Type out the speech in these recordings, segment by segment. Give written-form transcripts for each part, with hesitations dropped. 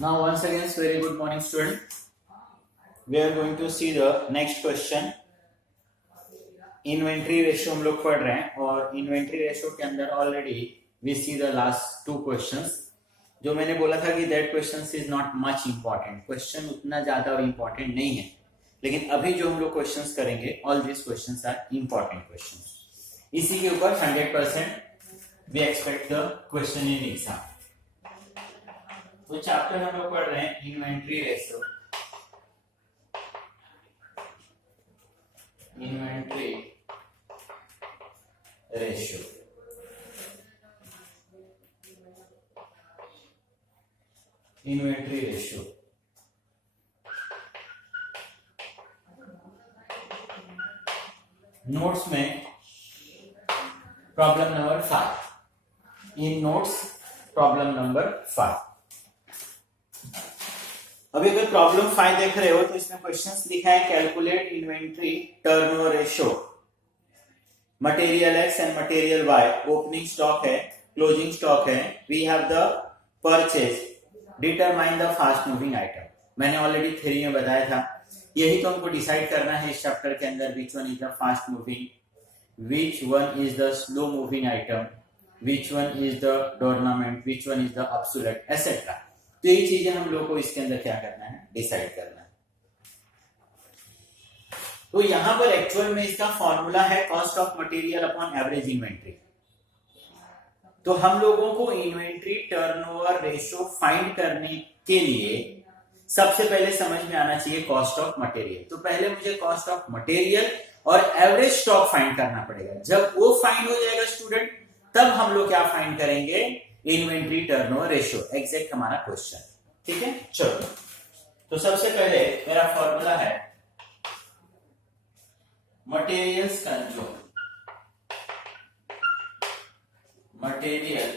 Now once again, very good morning student. We are going to see the next question. Inventory ratio हम लोग पढ़ रहे हैं और इन्वेंट्री रेशियो के अंदर already we see the last 2 questions. जो मैंने बोला था कि that questions is not much important, question उतना ज्यादा इंपॉर्टेंट नहीं है, लेकिन अभी जो हम लोग क्वेश्चंस करेंगे all this questions are important questions. इसी के ऊपर 100% we expect the question in exam. तो चैप्टर हम लोग पढ़ रहे हैं inventory ratio. Inventory ratio inventory ratio notes में problem number 5. In notes problem number 5. अभी अगर प्रॉब्लम 5 देख रहे हो तो इसमें क्वेश्चंस लिखा है calculate inventory turnover ratio, material X and material Y. Opening stock है, क्लोजिंग स्टॉक है, we have the purchase, determine the fast moving item. मैंने ऑलरेडी थ्योरी में बताया था, यही तो हमको डिसाइड करना है इस चैप्टर के अंदर. Which one is the fast moving, which one is the slow moving item, which one is the dormant, which one is the obsolete etcetera. तो ये चीजें हम लोग को इसके अंदर क्या करना है, डिसाइड करना है. तो यहां पर एक्चुअल में इसका फॉर्मूला है cost of material upon average inventory. तो हम लोगों को इन्वेंट्री टर्नओवर रेशियो फाइंड करने के लिए सबसे पहले समझ में आना चाहिए कॉस्ट ऑफ मटेरियल. तो पहले मुझे कॉस्ट ऑफ मटेरियल और एवरेज स्टॉक फाइंड करना पड़ेगा. जब वो फाइंड हो जाएगा स्टूडेंट, तब हम लोग क्या फाइंड करेंगे, इन्वेंट्री टर्नओवर रेशियो. एग्जैक्ट हमारा क्वेश्चन. ठीक है, चलो. तो सबसे पहले मेरा फॉर्मूला है मटेरियल्स कंज्यूम, मटेरियल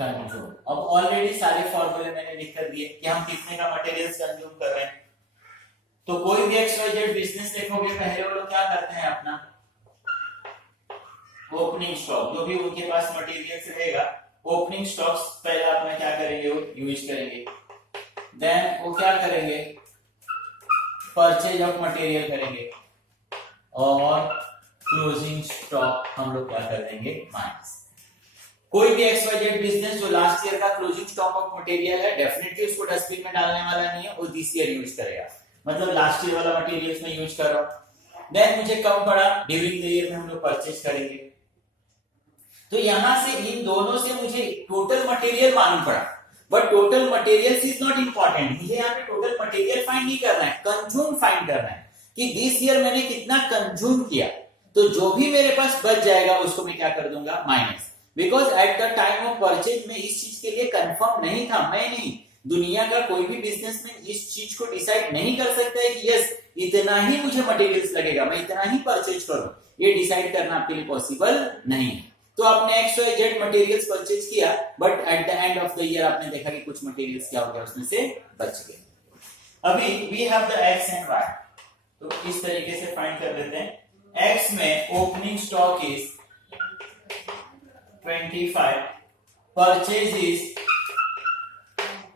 कंज्यूम. अब ऑलरेडी सारे फॉर्मूले मैंने लिख कर दिए कि हम कितने का मटेरियल्स कंज्यूम कर रहे हैं. तो कोई भी XYZ बिजनेस देखोगे, पहले वो लोग क्या करते हैं, अपना ओपनिंग स्टॉक, जो भी उनके पास मटेरियल्स रहेगा, ओपनिंग स्टॉक्स पहले अपना क्या करेंगे, वो यूज करेंगे. देन वो क्या करेंगे, परचेज ऑफ मटेरियल करेंगे, और क्लोजिंग स्टॉक हम लोग क्या कर देंगे, माइनस. कोई भी XYZ बिजनेस जो लास्ट ईयर का क्लोजिंग स्टॉक ऑफ मटेरियल है, डेफिनेटली उसको डस्टबिन में डालने वाला नहीं है, वो दिस ईयर यूज करेगा. मतलब लास्ट ईयर वाला मटेरियल्स में यूज कर रहा हूं. देन मुझे कम पड़ा, ड्यूरिंग द ईयर में हम लोग परचेज करेंगे. तो यहां से इन दोनों से मुझे टोटल मटेरियल मालूम पड़ा, but total material is not important. मुझे यहाँ पे टोटल मटेरियल फाइंड नहीं करना है, कंज्यूम फाइंड करना है कि दिस ईयर मैंने कितना कंज्यूम किया. तो जो भी मेरे पास बच जाएगा उसको मैं क्या कर दूंगा, minus. Because at the time of purchase में इस चीज के लिए कंफर्म नहीं था, मैं नहीं, दुनिया का कोई भी बिजनेसमैन इस चीज को डिसाइड नहीं कर सकता है कि यस इतना ही मुझे मटेरियल्स लगेगा, मैं इतना ही परचेज करूं. ये डिसाइड करना आपके लिए पॉसिबल नहीं है. तो आपने XYZ मटेरियल्स परचेज किया, but at the end of the year आपने देखा कि कुछ मटेरियल्स क्या हो गया, उसमें से बच गए. अभी we have the X and Y. तो इस तरीके से फाइंड कर लेते हैं. X में opening stock is 25, purchase is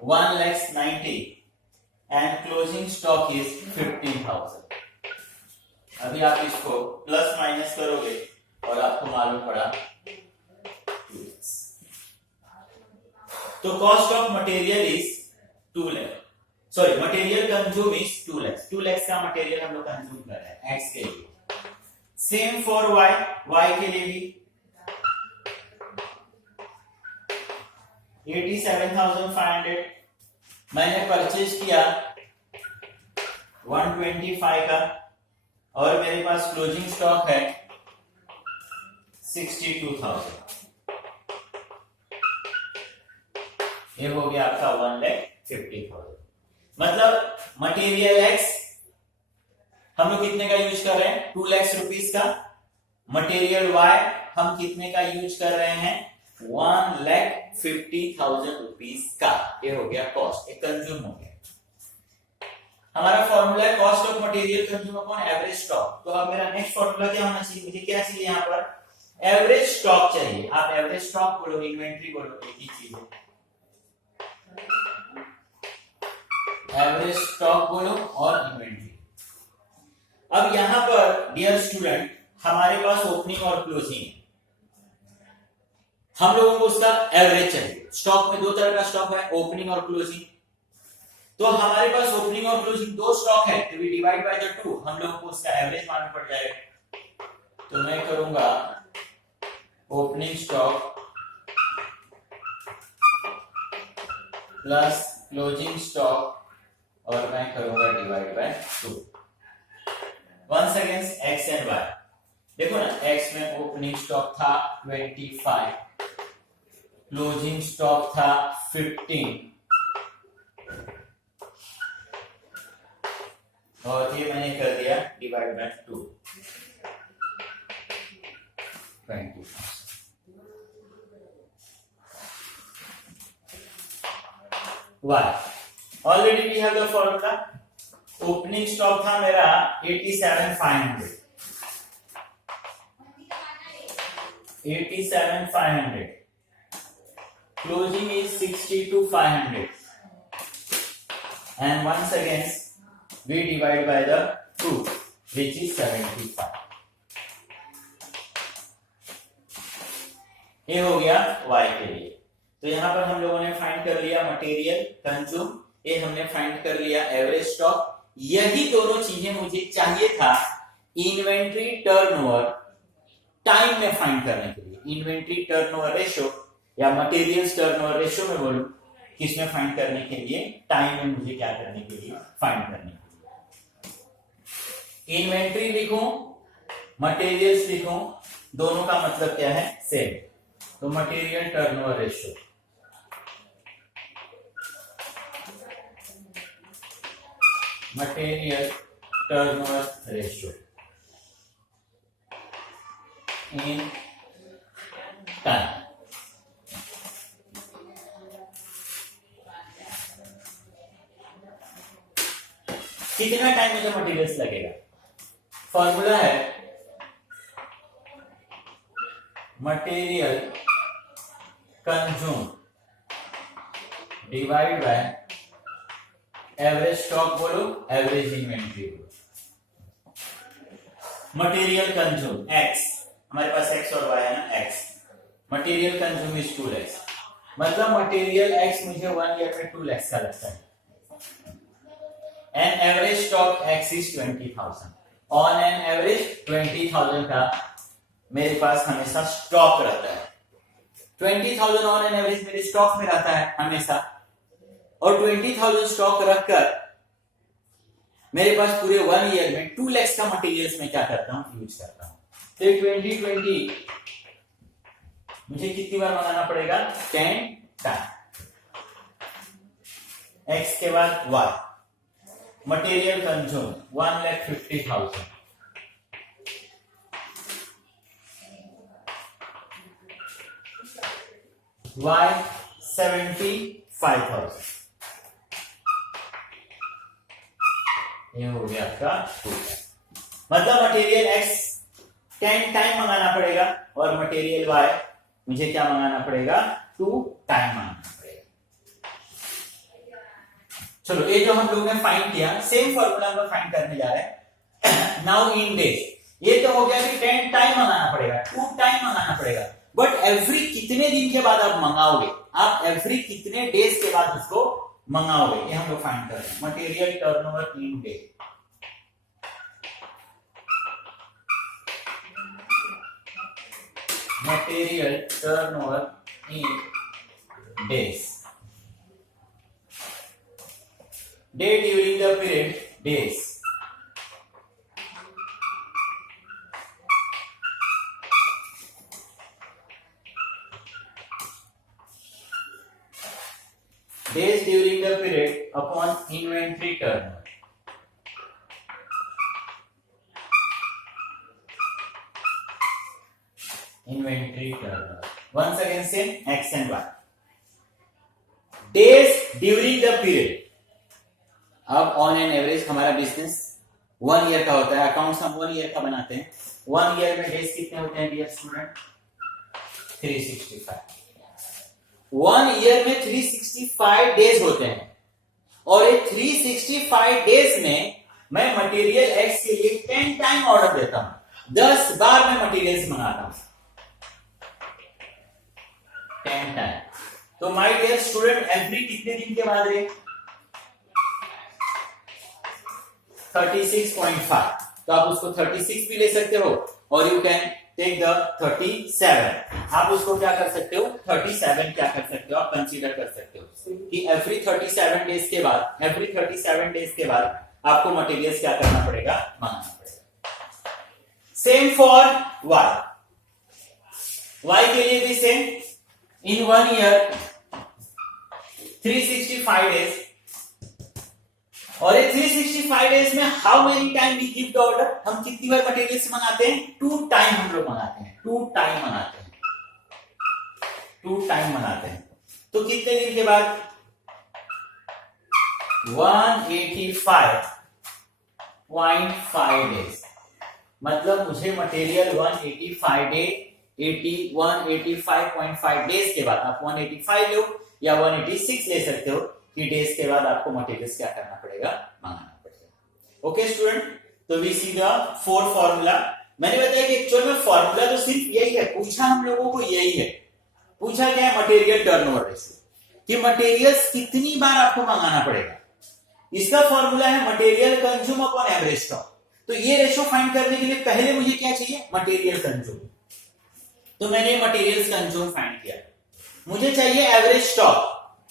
1,90,000 and closing stock is 15,000. अभी आप इसको प्लस माइनस करोगे और आपको मालूम पड़ा 2x. तो cost of material is 2 lakh, sorry material consume is 2 lakh. 2 lakh का मटेरियल हम लोग कंज्यूम कर रहे हैं एक्स के लिए. सेम फॉर वाई, वाई के लिए भी 87,500. मैंने परचेज किया 125 का, और मेरे पास क्लोजिंग स्टॉक है 62,000. ये हो गया आपका 1,50,000. मतलब मटेरियल एक्स हम लोग कितने का यूज कर रहे हैं, 2 लाख रुपीस का. मटेरियल वाई हम कितने का यूज कर रहे हैं, 1,50,000 रुपीस का. ये हो गया कॉस्ट, एक कंज्यूम हो गया. हमारा फॉर्मूला है cost of material consume upon average stock. तो अब मेरा नेक्स्ट फॉर्मूला क्या होना चाहिए, मुझे क्या चाहिए यहाँ पर, एवरेज स्टॉक चाहिए. आप एवरेज स्टॉक बोलो, इन्वेंट्री बोलो, एक ही चीज है. एवरेज स्टॉक बोलो और इन्वेंट्री। अब यहां पर डियर स्टूडेंट हमारे पास ओपनिंग और क्लोजिंग है, हम लोगों को उसका एवरेज चाहिए। स्टॉक में दो तरह का स्टॉक है, ओपनिंग और क्लोजिंग। तो हमारे पास ओपनिंग और क्लोजिंग दो स्टॉक है, तो we divide by the two, हम लोगों को उसका एवरेज मालूम पड़ जाएगा। तो मैं करूंगा opening stock plus closing stock और मैं करूंगा divide by 2। Once again X and Y, देखो ना, एक्स में ओपनिंग स्टॉक था 25, क्लोजिंग स्टॉक था 15 और ये मैंने कर दिया divide by 2, 20। Why? Already we have the formula. Opening stock था मेरा 87,500, 87,500. Closing is 62,500. And once again we divide by the 2, which is 75. ये हो गया y के लिए। तो यहां पर हम लोगों ने फाइंड कर लिया मटेरियल कंज्यूम, ये हमने फाइंड कर लिया एवरेज स्टॉक। यही दोनों चीजें मुझे चाहिए था इन्वेंट्री टर्नओवर टाइम में फाइंड करने के लिए। इन्वेंट्री टर्नओवर रेशियो या मटेरियल्स टर्नओवर रेशियो में बोलूं, किसमें फाइंड करने के लिए, टाइम में मुझे क्या करने के लिए, फाइंड करने के लिए। इन्वेंट्री लिखूं, मटेरियल्स लिखूं, दोनों का मतलब क्या है, सेम। तो material turnover ratio, material turnover ratio in time. कितना टाइम मुझे मटेरियल्स लगेगा, फॉर्मूला है material consume divide by average stock बोलो, एवरेज इन्वेंट्री बोलो। मटेरियल कंज्यूम x, हमारे पास x और y है ना, x। Material consume is 2 lakhs, मतलब मटेरियल x मुझे 1 ईयर में 2 lakhs का लगता है। And average stock x is 20,000। On an average 20,000 का मेरे पास हमेशा स्टॉक रहता है। 20,000 ऑन एन एवरेज मेरे स्टॉक में रहता है हमेशा, और 20,000 स्टॉक रखकर मेरे पास पूरे 1 ईयर में 2 lakhs का मटेरियल्स में क्या करता हूं, यूज करता हूं। तो 2020 मुझे कितनी बार मंगाना पड़ेगा, 10 टाइम। एक्स के बाद वाई, मटेरियल कंज्यूम 1,50,000, y 75,000। ये हो गया आपका 2। मतलब मटेरियल x 10 टाइम मंगाना पड़ेगा और मटेरियल y मुझे क्या मंगाना पड़ेगा, 2 टाइम मंगाना पड़ेगा। चलो, ये जो हम लोगों ने फाइंड किया, सेम फॉर्मूला हम फाइंड करने जा रहे हैं। नाउ इन डेज, ये तो हो गया कि 10 टाइम मंगाना पड़ेगा, 2 टाइम मंगाना पड़ेगा, बट एवरी कितने दिन के बाद आप मंगाओगे, आप एवरी कितने डेज के बाद उसको मंगाओगे, ये हम लोग फाइंड कर रहे हैं। Material turnover in day, material turnover in days, day during the period days, days during the period upon inventory turnover. Inventory turnover. Once again same x and y. Days during the period. अब on an average हमारा business 1 year का होता है, accounts हम 1 year का बनाते हैं। 1 year में डेज कितने होते हैं डियर स्टूडेंट, 365। 1 ईयर में 365 डेज होते हैं और ये 365 डेज में मैं मटेरियल एक्स के लिए 10 टाइम ऑर्डर देता हूं, 10 बार मैं मटेरियल्स मंगाता हूं 10 टाइम। तो माय डियर स्टूडेंट एवरी कितने दिन के बाद रे 36.5, तो आप उसको 36 भी ले सकते हो और यू कैन टेक द 37, आप उसको क्या कर सकते हो 37 क्या कर सकते हो आप कंसीडर कर सकते हो कि एवरी 37 डेज के बाद, एवरी 37 डेज के बाद आपको मटेरियल्स क्या करना पड़ेगा, मंगाना पड़ेगा। सेम फॉर y के लिए भी सेम, इन 1 ईयर 365 डेज और ये 365 डेज में how many time we give the order, हम कितनी बार मटेरियल्स मंगाते हैं, 2 टाइम हम लोग मंगाते हैं, 2 टाइम मंगाते हैं, 2 टाइम मंगाते हैं। तो कितने दिन के बाद 185.5 डेज, मतलब मुझे मटेरियल 185.5 डेज के बाद, आप 185 लो या 186 ले सकते हो कि डेज के बाद आपको मटेरियल्स क्या करना पड़ेगा, मंगाना पड़ेगा। ओके स्टूडेंट, तो वी सी द 4 फॉर्मूला। मैंने बताया कि एक्चुअल में फॉर्मूला तो सिर्फ यही है, पूछा हम लोगों को यही है, पूछा क्या है मटेरियल टर्नओवर रेशियो, कि मटेरियल्स कितनी बार आपको मंगाना पड़ेगा। इसका फॉर्मूला है material consume upon average stock. तो ये रेशियो फाइंड करने के लिए पहले मुझे क्या चाहिए, मटेरियल कंज्यूम। तो मैंने मटेरियल्स कंज्यूम फाइंड किया, मुझे चाहिए एवरेज स्टॉक,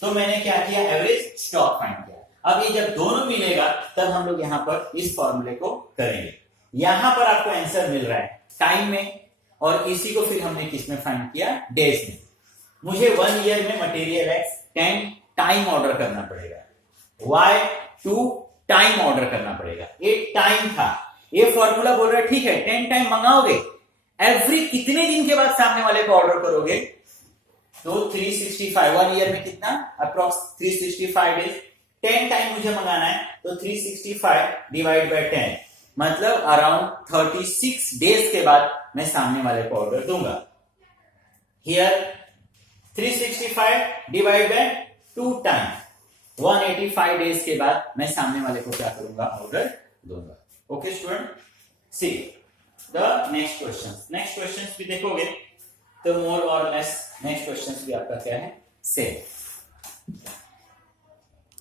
तो मैंने क्या किया, एवरेज स्टॉक फाइंड किया। अब ये जब दोनों मिलेगा तब हम लोग यहां पर इस फॉर्मूले को करेंगे। यहां पर आपको आंसर मिल रहा है टाइम में, और इसी को फिर हमने किस में फाइंड किया, डेज में। मुझे 1 ईयर में मटेरियल एक्स 10 टाइम ऑर्डर करना पड़ेगा, वाई 2 टाइम ऑर्डर करना पड़ेगा, एक टाइम था। ये फॉर्मूला बोल रहा है ठीक है 10 टाइम मंगाओगे, एवरी कितने दिन के बाद सामने वाले को ऑर्डर करोगे, तो 365, 1 ईयर में कितना अप्रोक्स 365 डेज, 10 टाइम मुझे मंगाना है, तो 365 डिवाइड बाय 10 मतलब अराउंड 36 डेज के बाद मैं सामने वाले को ऑर्डर दूंगा। Here 365 divide by 2 time 185 days के बाद मैं सामने वाले को क्या करूंगा, ऑर्डर दूंगा। Okay student, see the next questions. Next questions भी देखोगे तो मोर और लेस नेक्स्ट क्वेश्चंस भी आपका क्या है, सेम।